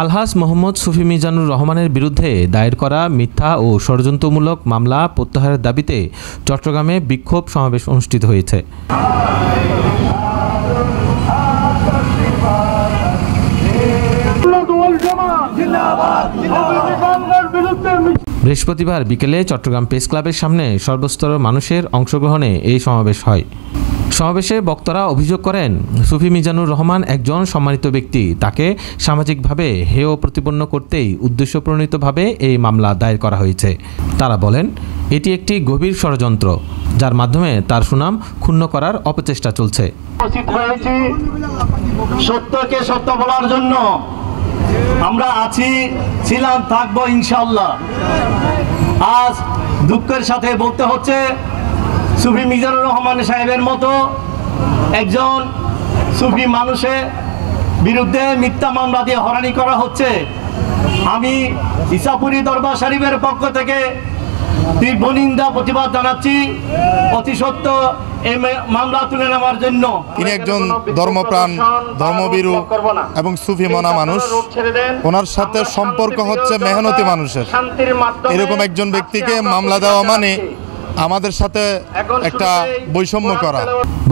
আলহাজ মোহাম্মদ সুফি মিজানুর রহমানের বিরুদ্ধে দায়ের করা মিথ্যা ও ষড়যন্ত্রমূলক মামলা প্রত্যাহারের দাবিতে চট্টগ্রামে বিক্ষোভ সমাবেশ অনুষ্ঠিত হয়েছে। বৃহস্পতিবার বিকেলে চট্টগ্রাম প্রেস ক্লাবের সামনে সর্বস্তরের মানুষের অংশগ্রহণে এই সমাবেশ হয়। সমাবেশে বক্তারা অভিযোগ করেন, সুফি মিজানুর রহমান একজন সম্মানিত ব্যক্তি, তাকে সামাজিকভাবে হেয় প্রতিপন্ন করতেই উদ্দেশ্যপ্রণীতভাবে এই মামলা দায়ের করা হয়েছে। তারা বলেন, এটি একটি গভীর ষড়যন্ত্র, যার মাধ্যমে তার সুনাম ক্ষুণ্ণ করার অপচেষ্টা চলছে। সত্যকে সত্য বলার জন্য আমরা আছি, ছিলাম, থাকবো ইনশাআল্লাহ। আজ দুঃখের সাথে বলতে হচ্ছে, সুফি মিজানুর রহমান সাহেবের মতো একজন সুফি মানুষের বিরুদ্ধে মিথ্যা মামলা দিয়ে হয়রানি করা হচ্ছে। আমি ইসাপুরী দরবার শরীফের পক্ষ থেকে তীব্র নিন্দা প্রতিবাদ জানাচ্ছি। অতি সত্য এই মামলা তুলে নেওয়ার জন্য। তিনি একজন ধর্মপ্রাণ, ধর্মভীরু এবং সুফি মনা মানুষ। ওনার সাথে সম্পর্ক হচ্ছে মেহনতি মানুষের। এরকম একজন ব্যক্তিকে মামলা দেওয়া মানে আমাদের সাথে একটা বৈষম্য করা।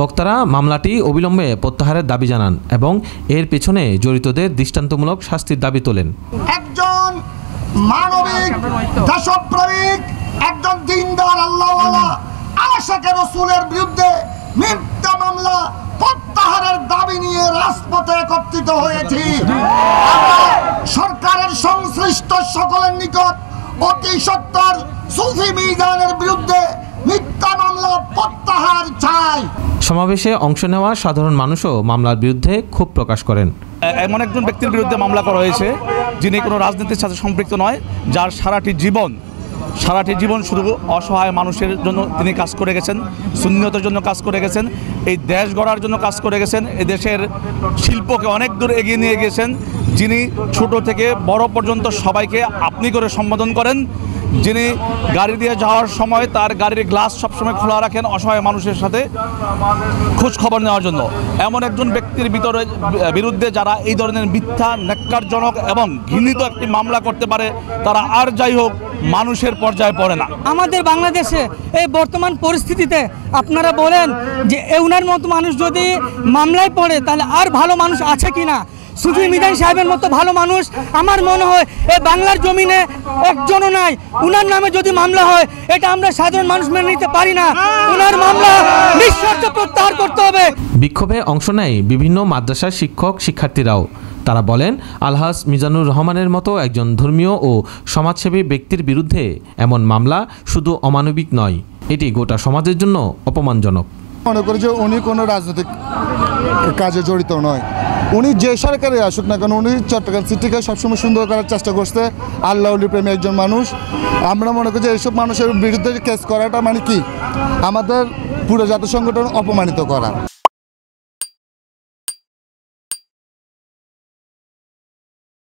বক্তারা মামলাটি অবিলম্বে প্রত্যাহারের দাবি জানান এবং এর পেছনে জড়িতদের দৃষ্টান্তমূলক শাস্তির দাবি তোলেন। একজন মানবিক, দেশপ্রেমিক, একজন দিনদার আল্লাহওয়ালা আশিকে রাসূলের বিরুদ্ধে মিথ্যা মামলা প্রত্যাহারের দাবি নিয়ে রাজপথে একত্রিত হয়েছি। সরকারের সংশ্লিষ্ট সকলের নিকট অতি সত্বর সুফি মিজানের বিরুদ্ধে মিথ্যা মামলা প্রত্যাহার চাই। সমাবেশে অংশ নেওয়া সাধারণ মানুষও মামলার বিরুদ্ধে ক্ষোভ প্রকাশ করেন। এমন একজন ব্যক্তির বিরুদ্ধে মামলা করা হয়েছে যিনি কোনো রাজনীতির সাথে সম্পৃক্ত নয়, যার সারাটি জীবন শুধু অসহায় মানুষের জন্য তিনি কাজ করে গেছেন, সুন্নিয়তের জন্য কাজ করে গেছেন, এই দেশ গড়ার জন্য কাজ করে গেছেন, এই দেশের শিল্পকে অনেক দূর এগিয়ে নিয়ে গেছেন, যিনি ছোট থেকে বড় পর্যন্ত সবাইকে আপনি করে সম্বোধন করেন, যিনি গাড়ি দিয়ে যাওয়ার সময় তার গাড়ির গ্লাস সবসময় খোলা রাখেন অসহায় মানুষের সাথে খোঁজ খবর নেওয়ার জন্য। এমন একজন ব্যক্তির বিরুদ্ধে যারা এই ধরনের মিথ্যা, ন্যাক্কারজনক এবং ঘৃণিত একটি মামলা করতে পারে, তারা আর যাই হোক মানুষের পর্যায়ে পড়ে না। আমাদের বাংলাদেশে এই বর্তমান পরিস্থিতিতে আপনারা বলেন যে ওনার মতো মানুষ যদি মামলায় পড়ে তাহলে আর ভালো মানুষ আছে কিনা? সুফি মিজান সাহেবের মতো ভালো মানুষ আমার মনে হয় এই বাংলার জমিনে একজনও নাই। উনার নামে যদি মামলা হয়, এটা আমরা সাধারণ মানুষ মেনে নিতে পারি না। উনার মামলা নিঃশর্ত প্রত্যাহার করতে হবে। বিক্ষোভে অংশ নেয় বিভিন্ন মাদ্রাসার শিক্ষক শিক্ষার্থীরাও। তারা বলেন, আলহাজ মিজানুর রহমানের মতো একজন ধর্মীয় ও সমাজসেবী ব্যক্তির বিরুদ্ধে এমন মামলা শুধু অমানবিক নয়, এটি গোটা সমাজের জন্য অপমানজনক। মনে করি যে উনি কোনো রাজনৈতিক কাজে জড়িত নয়। উনি যে সরকারে আসুক না কেন, উনি চট্টগ্রাম সিটিকে সবসময় সুন্দর করার চেষ্টা করছে। আল্লাহর প্রেমী একজন মানুষ। আমরা মনে করি যে এইসব মানুষের বিরুদ্ধে কেস করাটা মানে কি, আমাদের পুরো জাতীয় সংগঠন অপমানিত করা।